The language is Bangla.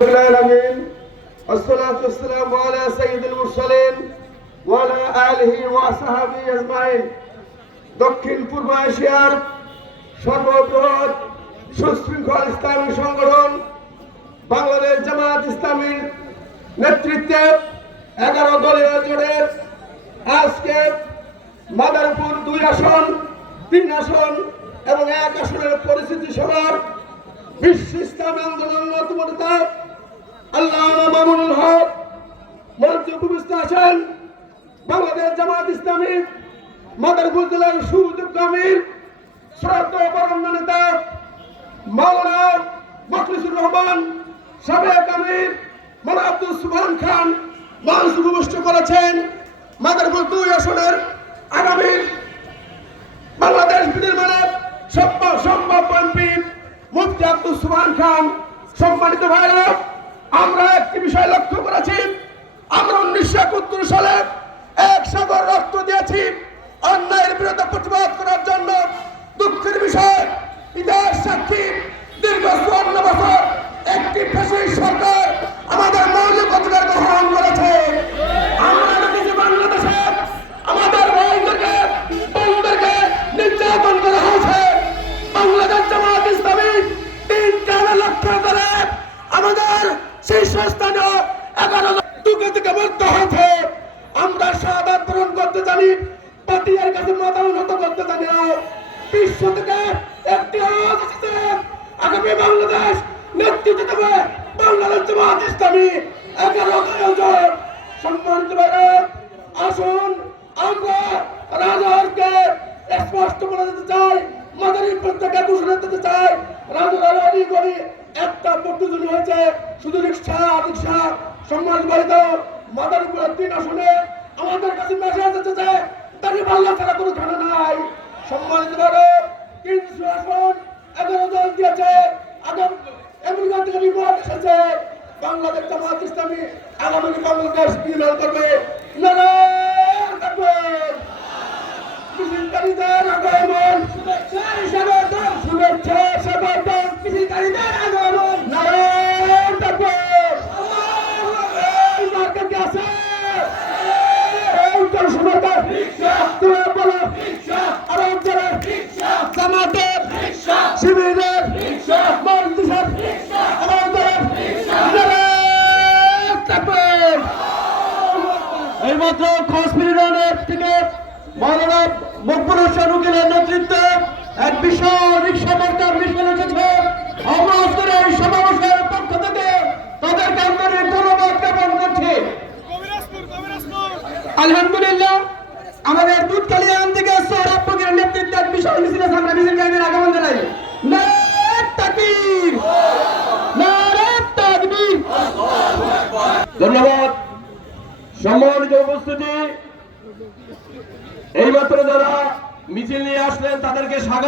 العالمين والصلاة والسلام على سيد المرسلين وعلى آله وصحبه أجمعين। দক্ষিণ পূর্ব এশিয়ার সর্ববৃহৎ সুশৃঙ্খল ইসলামী সংগঠন বাংলাদেশ জামাত ইসলামীর নেতৃত্বে 11 দলীয় জোটের আজকে মাদারীপুর 2 আসন, 3 আসন এবং 1 আসনের পরিস্থিতি সভার বিশ্ব ইসলামী আন্দোলন নেতা আল্লামা মামুনুল হক মঞ্চে উপস্থিত আছেন। বাংলাদেশ জামাত ইসলামী মাদারীপুর জেলার সুযোগ্য আমির শ্রদ্ধেয় বরেণ্য নেতা মাওলানা মুখলিসুর রহমান, সাবেক আমির মাওলানা আব্দুল সুবহান খান মঞ্চ উপস্থিত করেছেন। মাদারীপুর 2 আসনের আগামী বাংলাদেশ বিনির্মাণের সম্ভাব্য এমপি মুফতি আব্দুল সুবহান খান। সম্মানিত ভাইরা, আমরা একটি বিষয় লক্ষ্য করেছি, আমরা 1971 সালে 1 সাগর রক্ত দিয়েছি অন্যায়ের বিরুদ্ধে প্রতিবাদ করার জন্য। দুঃখের বিষয়, ইতিহাস সাক্ষী দীর্ঘ 54 বছর একটি ফ্যাসিস্ট সরকার আমাদের মৌলিক অধিকার গ্রহণ করেছে। আমরা দেখেছি বাংলাদেশে আমাদের ভাইদেরকে বোনদেরকে নির্যাতন করা হয়েছে। বাংলাদেশ জামাত ইসলামী 3 কারণে লক্ষ্য করে আমাদের শীর্ষস্থানীয় 11 দুঃখ থেকে মুক্ত হয়েছে। আমরা শাহাদাত বরণ করতে জানি, পাতিয়ার কাছে মাথা উন্নত করতে জানি না। বিশ্ব থেকে একটি আওয়াজ এসেছে, আগামী বাংলাদেশ নেতৃত্ব দেবে বাংলাদেশ জামাত ইসলামী 11 দলীয় জোট। সম্মানিত ভাইরা, আসুন আমরা রাজহারকে স্পষ্ট বলে দিতে চাই, মাদারীপুর থেকে ঘোষণা দিতে চাই, রাজহারি করি একটা পদ্ধতি হয়েছে শুধু রিক্সা। সম্মান বলিত মাদারীপুরের 3 আসনে আমাদের কাছে মেসেজ এসেছে, তারই বাংলা ছাড়া কোনো ধারণা নাই। সম্মানিত ভাবে 300 আসন 11 দল দিয়েছে। আমেরিকা থেকে রিপোর্ট এসেছে বাংলাদেশ জামাত ইসলামী আগামী বাংলাদেশ নির্মাণ করবে। নারায়ণ তাকবীর। মিছিলকারীদের আগমন, শুভেচ্ছা স্বাগতম, শুভেচ্ছা স্বাগতম, মিছিলকারীদের আগমন। নারায়ণ তাকবীর। এই মার্কা কি আছে? এই উত্তর সমাজে রিকশা, তুমি বলো রিকশা, আরব জেলার রিকশা, জামাতের রিকশা, শিবিরের রিকশা, মজলিসের রিকশা, আরব জেলার রিকশা। নারায়ণ তাকবীর। এইমাত্র খোঁজপিরানের থেকে মাওলানা মকবুল শাহরুখের নেতৃত্বে এক বিশাল রিক্সা মার্কার মিছিল এসেছে। আমরা আজকের এই সমাবেশের পক্ষ থেকে তাদেরকে আন্তরিক ধন্যবাদ জ্ঞাপন করছি। আলহামদুলিল্লাহ, আমাদের দুধকালিয়ান থেকে সৌরভ ফকিরের নেতৃত্বে এক বিশাল মিছিল আছে। আমরা মিছিলকারীদের আগমন জানাই। নারায়ে তাকবীর, নারায়ে তাকবীর। ধন্যবাদ। সম্মানিত উপস্থিতি, এইমাত্র যারা মিছিল নিয়ে আসলেন তাদেরকে স্বাগত।